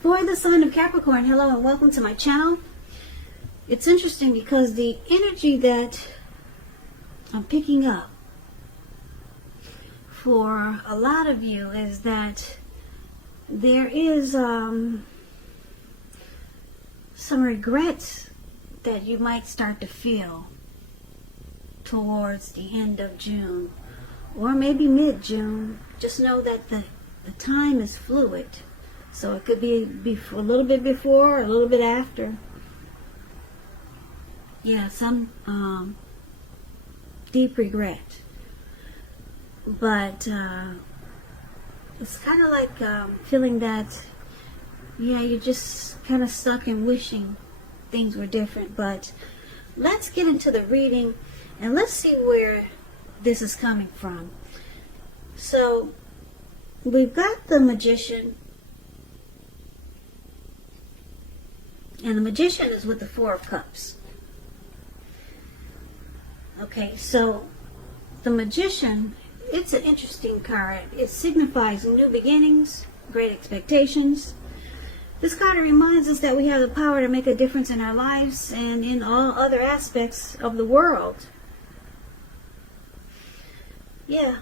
For the sign of Capricorn, hello and welcome to my channel. It's interesting because the energy that I'm picking up for a lot of you is that there is some regrets that you might start to feel towards the end of June or maybe mid-June. Just know that the time is fluid. So it could be a little bit before, or a little bit after. Yeah, some deep regret. But it's kind of like feeling that, yeah, you're just kind of stuck and wishing things were different. But let's get into the reading and let's see where this is coming from. So we've got the Magician. And the Magician is with the Four of Cups. Okay, so the Magician, it's an interesting card. It signifies new beginnings, great expectations. This card reminds us that we have the power to make a difference in our lives and in all other aspects of the world. Yeah,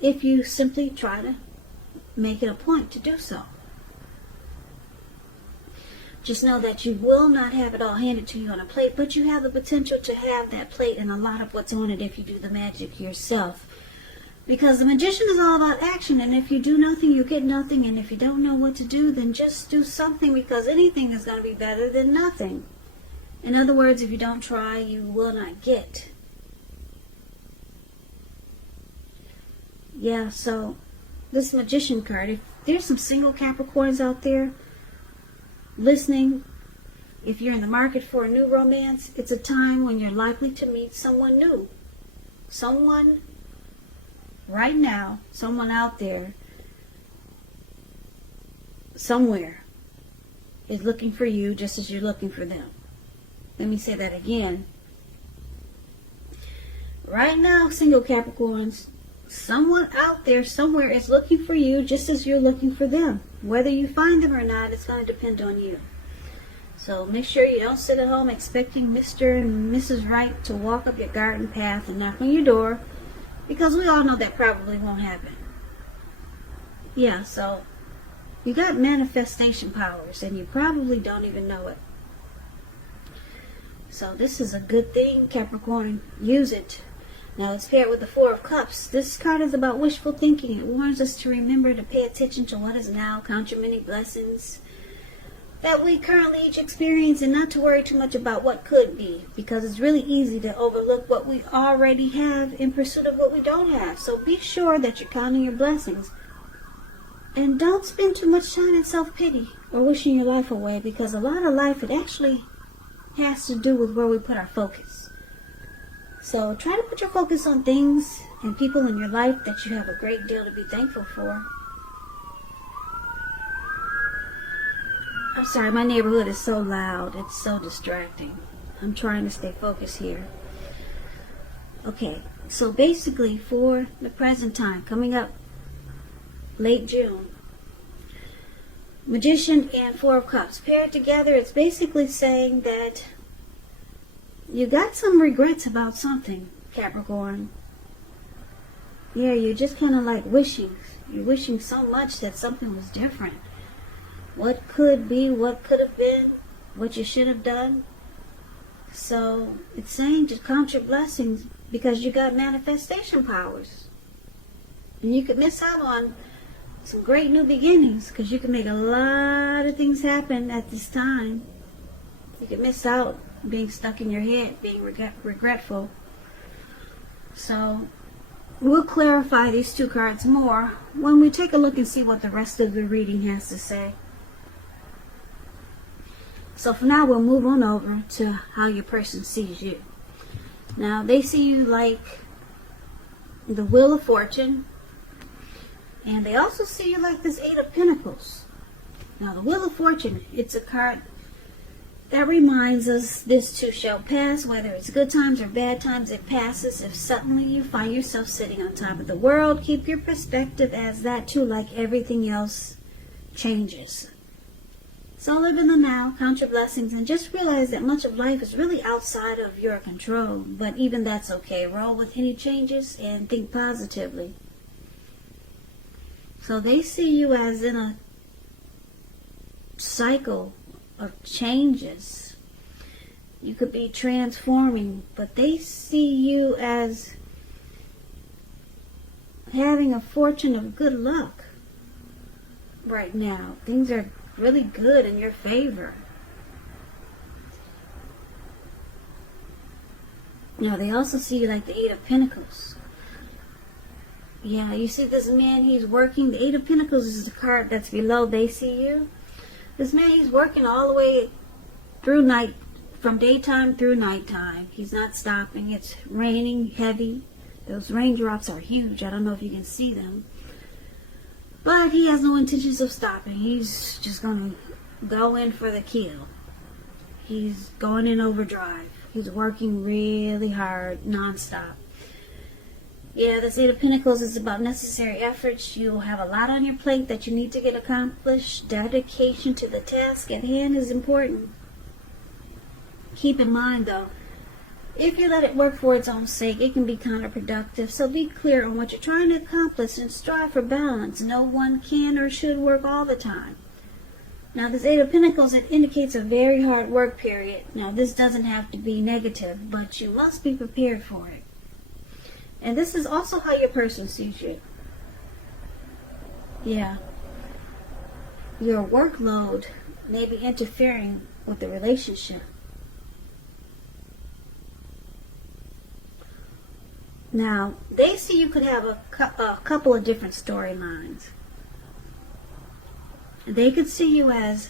if you simply try to make it a point to do so. Just know that you will not have it all handed to you on a plate, but you have the potential to have that plate and a lot of what's on it if you do the magic yourself. Because the Magician is all about action, and if you do nothing, you get nothing, and if you don't know what to do, then just do something, because anything is going to be better than nothing. In other words, if you don't try, you will not get. Yeah, so this Magician card, if there's some single Capricorns out there listening, if you're in the market for a new romance, it's a time when you're likely to meet someone new. Someone right now, someone out there, somewhere, is looking for you just as you're looking for them. Let me say that again. Right now, single Capricorns, someone out there somewhere is looking for you just as you're looking for them. Whether you find them or not, it's going to depend on you. So make sure you don't sit at home expecting Mr. and Mrs. Right to walk up your garden path and knock on your door, because we all know that probably won't happen. Yeah, so you got manifestation powers and you probably don't even know it. So this is a good thing, Capricorn. Use it. Now it's paired with the Four of Cups. This card is about wishful thinking. It warns us to remember to pay attention to what is now, count your many blessings that we currently each experience, and not to worry too much about what could be, because it's really easy to overlook what we already have in pursuit of what we don't have. So be sure that you're counting your blessings. And don't spend too much time in self-pity or wishing your life away, because a lot of life, it actually has to do with where we put our focus. So try to put your focus on things and people in your life that you have a great deal to be thankful for. I'm sorry, my neighborhood is so loud. It's so distracting. I'm trying to stay focused here. Okay, so basically for the present time, coming up late June, Magician and Four of Cups paired together, it's basically saying that you got some regrets about something, Capricorn. Yeah, you're just kind of like wishing. You're wishing so much that something was different. What could be, what could have been, what you should have done. So it's saying just count your blessings, because you got manifestation powers. And you could miss out on some great new beginnings, because you can make a lot of things happen at this time. You could miss out being stuck in your head, being regretful. So we'll clarify these two cards more when we take a look and see what the rest of the reading has to say. So for now, we'll move on over to how your person sees you. Now, they see you like the Wheel of Fortune, and they also see you like this Eight of Pentacles. Now, the Wheel of Fortune, it's a card that reminds us this too shall pass. Whether it's good times or bad times, it passes. If suddenly you find yourself sitting on top of the world, keep your perspective as that too, like everything else, changes. So live in the now, count your blessings, and just realize that much of life is really outside of your control. But even that's okay. Roll with any changes and think positively. So they see you as in a cycle of changes. You could be transforming, but they see you as having a fortune of good luck right now. Things are really good in your favor. Now they also see you like the Eight of Pentacles. Yeah, you see this man, he's working. The Eight of Pentacles is the card that's below they see you. This man, he's working all the way through night, from daytime through nighttime. He's not stopping. It's raining heavy. Those raindrops are huge. I don't know if you can see them. But he has no intentions of stopping. He's just going to go in for the kill. He's going in overdrive. He's working really hard, nonstop. Yeah, this Eight of Pentacles is about necessary efforts. You'll have a lot on your plate that you need to get accomplished. Dedication to the task at hand is important. Keep in mind, though, if you let it work for its own sake, it can be counterproductive. So be clear on what you're trying to accomplish and strive for balance. No one can or should work all the time. Now, this Eight of Pentacles, it indicates a very hard work period. Now, this doesn't have to be negative, but you must be prepared for it. And this is also how your person sees you. Yeah. Your workload may be interfering with the relationship. Now, they see you could have a couple of different storylines. They could see you as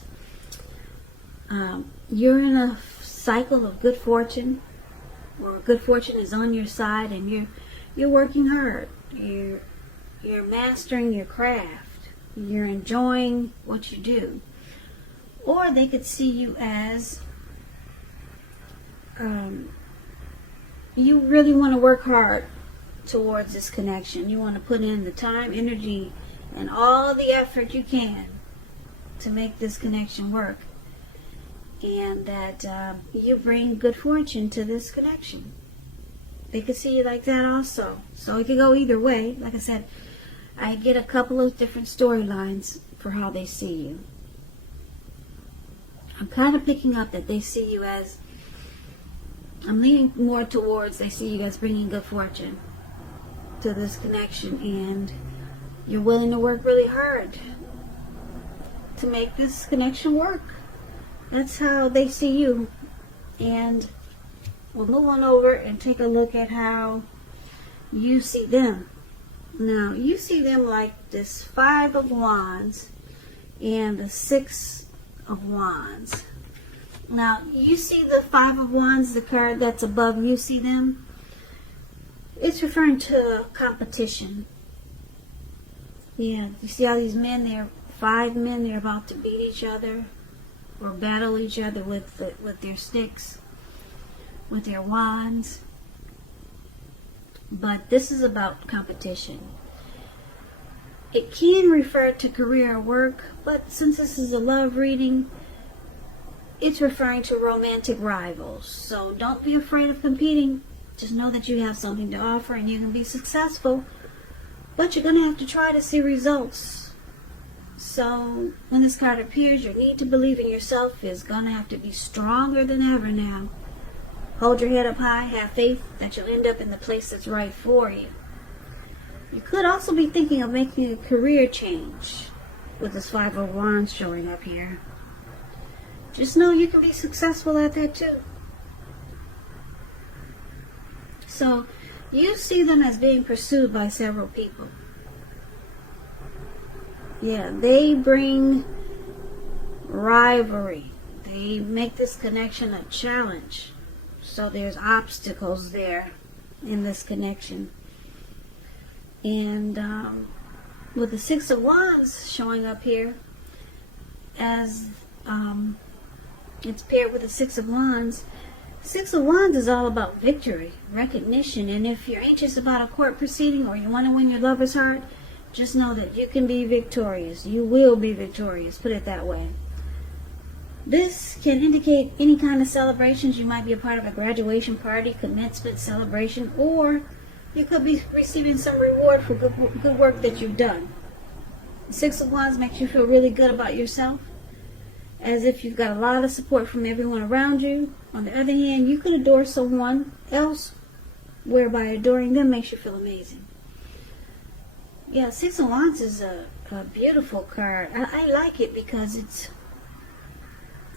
you're in a cycle of good fortune, or good fortune is on your side, and you're working hard. You're mastering your craft. You're enjoying what you do. Or they could see you as you really want to work hard towards this connection. You want to put in the time, energy, and all the effort you can to make this connection work. And that you bring good fortune to this connection. They could see you like that also. So it could go either way. Like I said, I get a couple of different storylines for how they see you. I'm kind of picking up that they see you as, I'm leaning more towards they see you as bringing good fortune to this connection, and you're willing to work really hard to make this connection work. That's how they see you. And we'll move on over and take a look at how you see them. Now, you see them like this Five of Wands and the Six of Wands. Now, you see the Five of Wands, the card that's above, you see them? It's referring to competition. Yeah, you see all these men there, 5 men, they're about to beat each other or battle each other with their sticks, with their wands. But this is about competition. It can refer to career or work, but since this is a love reading, it's referring to romantic rivals. So don't be afraid of competing. Just know that you have something to offer and you can be successful. But you're going to have to try to see results. So when this card appears, your need to believe in yourself is going to have to be stronger than ever now. Hold your head up high. Have faith that you'll end up in the place that's right for you. You could also be thinking of making a career change with this Five of Wands showing up here. Just know you can be successful at that too. So you see them as being pursued by several people. Yeah, they bring rivalry. They make this connection a challenge. So there's obstacles there in this connection. And with the Six of Wands showing up here, as it's paired with the Six of Wands. Six of Wands is all about victory, recognition, and if you're anxious about a court proceeding or you want to win your lover's heart, just know that you can be victorious. You will be victorious, put it that way. This can indicate any kind of celebrations. You might be a part of a graduation party, commencement celebration, or you could be receiving some reward for good work that you've done. The Six of Wands makes you feel really good about yourself, as if you've got a lot of support from everyone around you. On the other hand, you could adore someone else, whereby adoring them makes you feel amazing. Yeah, Six of Wands is a beautiful card. I like it because it's,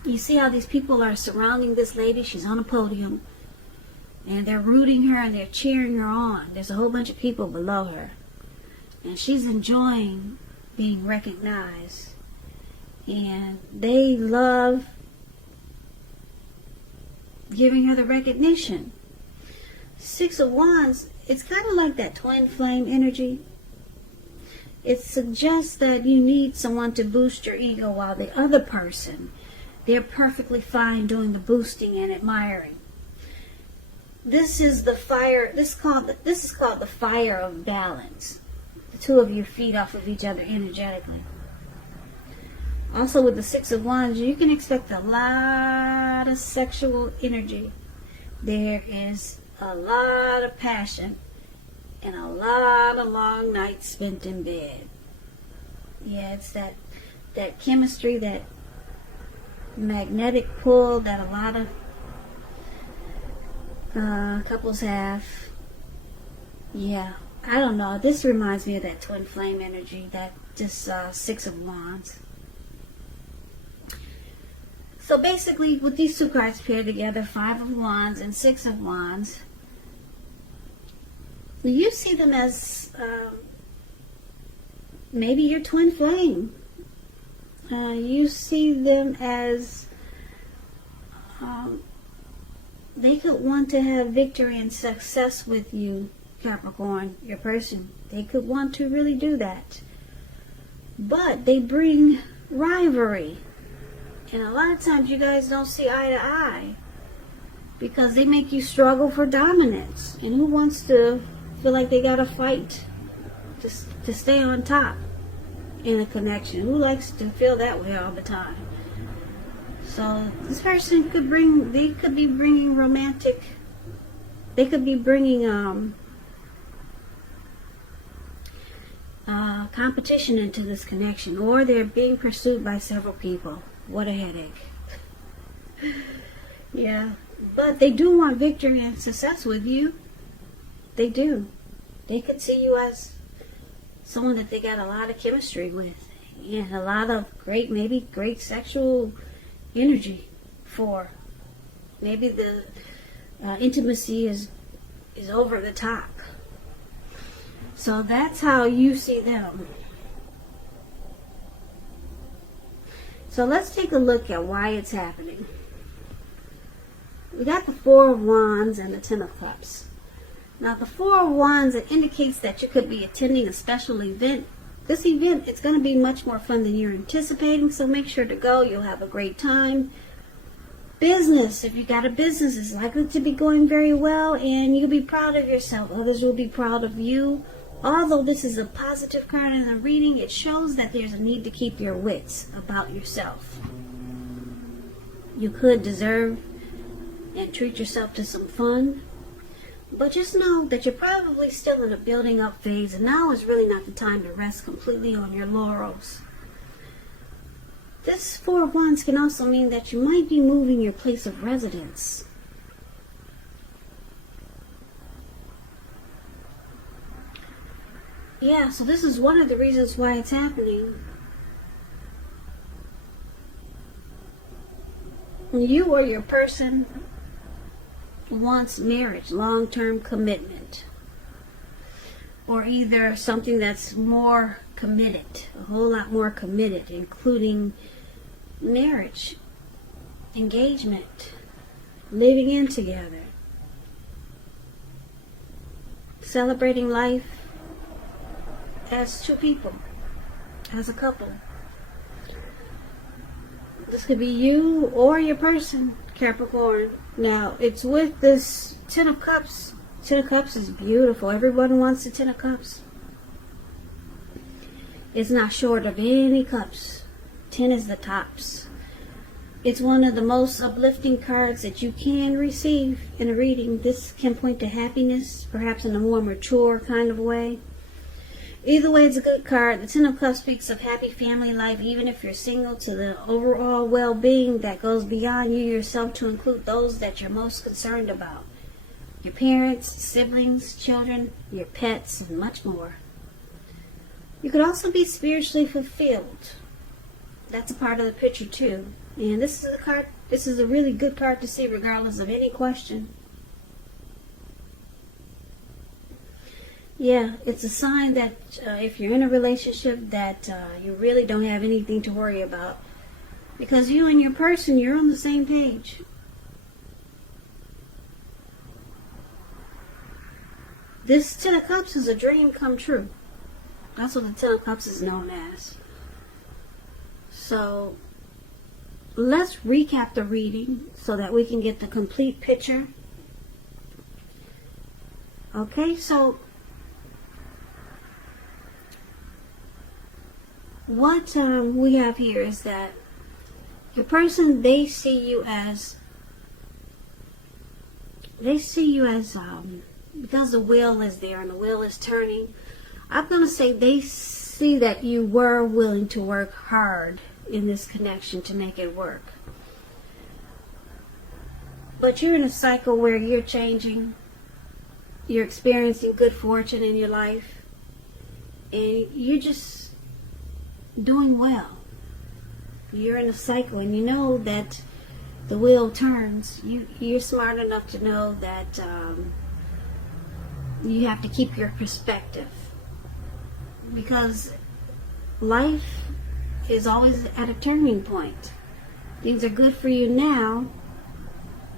you see how these people are surrounding this lady. She's on a podium, and they're rooting her and they're cheering her on. There's a whole bunch of people below her, and she's enjoying being recognized. And they love giving her the recognition. Six of Wands, it's kind of like that twin flame energy. It suggests that you need someone to boost your ego, while the other person, they're perfectly fine doing the boosting and admiring. This is the fire. This is called the fire of balance. The two of you feed off of each other energetically. Also, with the Six of Wands, you can expect a lot of sexual energy. There is a lot of passion and a lot of long nights spent in bed. Yeah, it's that chemistry, that magnetic pull that a lot of couples have. Yeah, I don't know. This reminds me of that twin flame energy, that just Six of Wands. So basically, with these two cards paired together, Five of Wands and Six of Wands, you see them as maybe your twin flame. You see them as they could want to have victory and success with you, Capricorn, your person. They could want to really do that. But they bring rivalry. And a lot of times you guys don't see eye to eye, because they make you struggle for dominance. And who wants to feel like they gotta fight to stay on top in a connection? Who likes to feel that way all the time? So this person could bring, they could be bringing romantic, they could be bringing competition into this connection, or they're being pursued by several people. What a headache. Yeah, but they do want victory and success with you. They do. They could see you as someone that they got a lot of chemistry with, and a lot of maybe great sexual energy for. Maybe the intimacy is over the top. So that's how you see them. So let's take a look at why it's happening. We got the Four of Wands and the Ten of Cups. Now the Four of Wands, it indicates that you could be attending a special event. This event, it's going to be much more fun than you're anticipating, so make sure to go. You'll have a great time. Business, if you got a business, is likely to be going very well, and you'll be proud of yourself. Others will be proud of you. Although this is a positive card in the reading, it shows that there's a need to keep your wits about yourself. You could deserve and treat yourself to some fun, but just know that you're probably still in a building up phase, and now is really not the time to rest completely on your laurels. This Four of Wands can also mean that you might be moving your place of residence. Yeah, so this is one of the reasons why it's happening. You or your person wants marriage, long-term commitment, or either something that's more committed, a whole lot more committed, including marriage, engagement, living in together, celebrating life as two people, as a couple. This could be you or your person, Capricorn. Now, it's with this Ten of Cups. Ten of Cups is beautiful. Everyone wants the Ten of Cups. It's not short of any cups. 10 is the tops. It's one of the most uplifting cards that you can receive in a reading. This can point to happiness, perhaps in a more mature kind of way. Either way, it's a good card. The Ten of Cups speaks of happy family life, even if you're single, to the overall well-being that goes beyond you yourself to include those that you're most concerned about. Your parents, siblings, children, your pets, and much more. You could also be spiritually fulfilled. That's a part of the picture too. And this is a card. This is a really good card to see regardless of any question. Yeah, it's a sign that if you're in a relationship that you really don't have anything to worry about. Because you and your person, you're on the same page. This Ten of Cups is a dream come true. That's what the Ten of Cups is known as. So, let's recap the reading so that we can get the complete picture. Okay, so what we have here is that your person, they see you as because the wheel is there and the wheel is turning, I'm going to say they see that you were willing to work hard in this connection to make it work. But you're in a cycle where you're changing, you're experiencing good fortune in your life, and you're just doing well. You're in a cycle, and you know that the wheel turns. You're smart enough to know that you have to keep your perspective, because life is always at a turning point. Things are good for you now,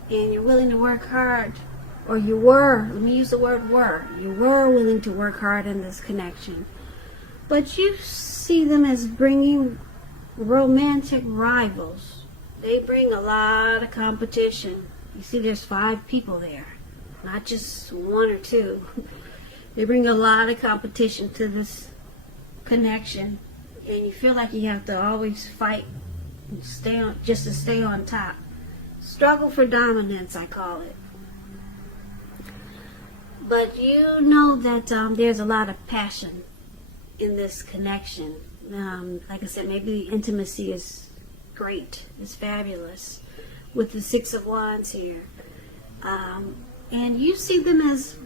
and you're willing to work hard, or you were, let me use the word were, you were willing to work hard in this connection. But you see them as bringing romantic rivals. They bring a lot of competition. You see there's 5 people there, not just 1 or 2. They bring a lot of competition to this connection, and you feel like you have to always fight and stay on, just to stay on top. Struggle for dominance, I call it. But you know that there's a lot of passion in this connection. Like I said, maybe the intimacy is great, it's fabulous, with the 6 of Wands here. And you see them as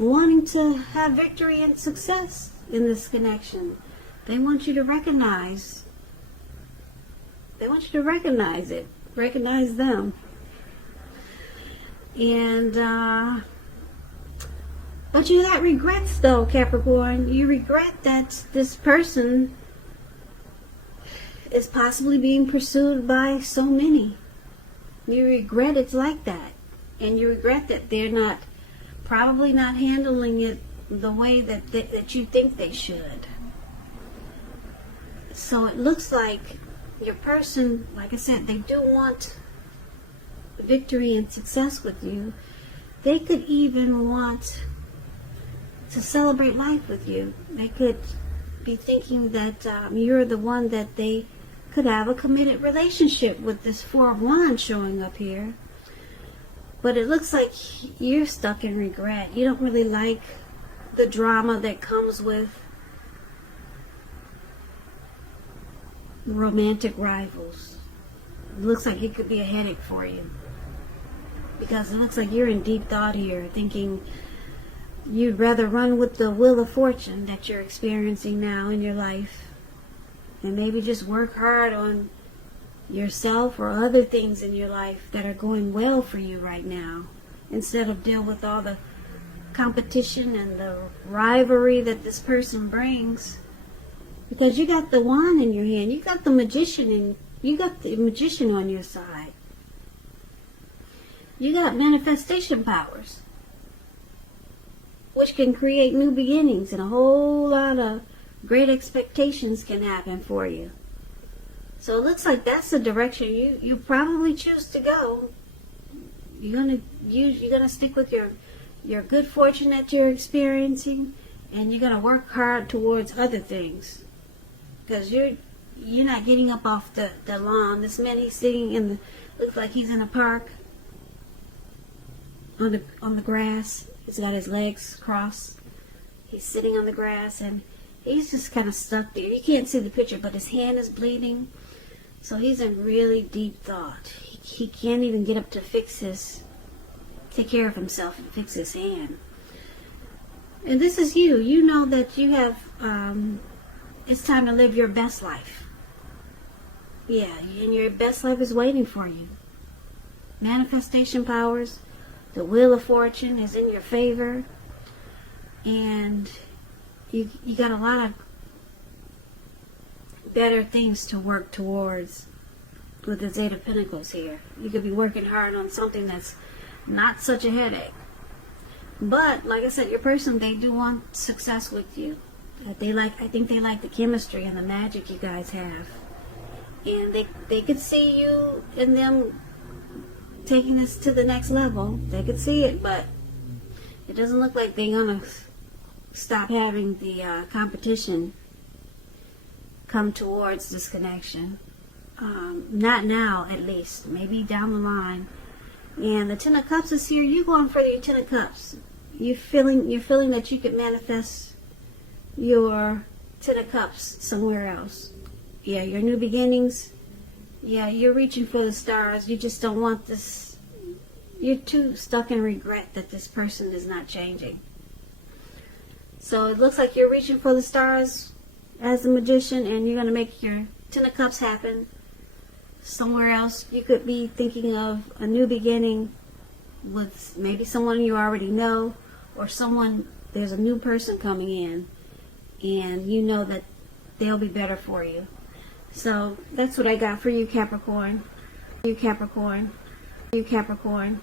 wanting to have victory and success in this connection. They want you to recognize. They want you to recognize it. Recognize them. And, but you got regrets though, Capricorn. You regret that this person is possibly being pursued by so many. You regret it's like that. And you regret that they're probably not handling it the way that you think they should. So it looks like your person, like I said, they do want victory and success with you. They could even want to celebrate life with you. They could be thinking that you're the one that they could have a committed relationship with, this 4 of Wands showing up here. But it looks like you're stuck in regret. You don't really like the drama that comes with romantic rivals. It looks like it could be a headache for you, because it looks like you're in deep thought here, thinking you'd rather run with the wheel of fortune that you're experiencing now in your life, and maybe just work hard on yourself or other things in your life that are going well for you right now, instead of deal with all the competition and the rivalry that this person brings. Because you got the wand in your hand, you got the magician, and you got the magician on your side. You got manifestation powers, which can create new beginnings, and a whole lot of great expectations can happen for you. So it looks like that's the direction you probably choose to go. You're gonna stick with your good fortune that you're experiencing, and you're gonna work hard towards other things, because you're not getting up off the lawn. This man, he's sitting in the, looks like he's in a park on the grass. He's got his legs crossed. He's sitting on the grass and he's just kind of stuck there. You can't see the picture, but his hand is bleeding. So he's in really deep thought. He can't even get up to take care of himself and fix his hand. And this is you. You know that you have, it's time to live your best life. Yeah, and your best life is waiting for you. Manifestation powers, the wheel of fortune is in your favor. And you got a lot of better things to work towards with the Eight of Pentacles here. You could be working hard on something that's not such a headache. But like I said, your person, they do want success with you. I think they like the chemistry and the magic you guys have. And they could see you and them taking this to the next level. They could see it, but it doesn't look like they're gonna stop having the competition come towards this connection. Not now, at least. Maybe down the line. And the Ten of Cups is here. You going for your Ten of Cups. You're feeling that you could manifest your Ten of Cups somewhere else. Yeah, your new beginnings. Yeah, you're reaching for the stars. You just don't want this. You're too stuck in regret that this person is not changing. So it looks like you're reaching for the stars as a magician, and you're going to make your Ten of Cups happen somewhere else. You could be thinking of a new beginning with maybe someone you already know, or there's a new person coming in, and you know that they'll be better for you. So that's what I got for you, Capricorn. You Capricorn. You Capricorn.